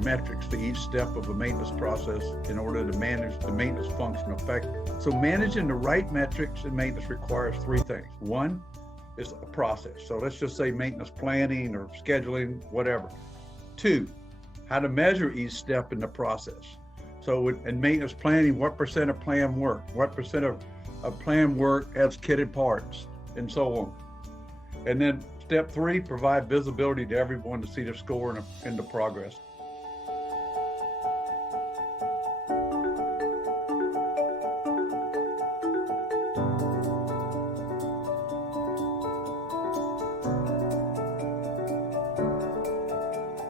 metrics to each step of a maintenance process in order to manage the maintenance function effectively. So managing the right metrics in maintenance requires three things. One is a process. So let's just say maintenance planning or scheduling, whatever. Two, how to measure each step in the process. So in maintenance planning, what percent of planned work, what percent of planned work has kitted parts, and so on. And then step three, provide visibility to everyone to see the score and the progress.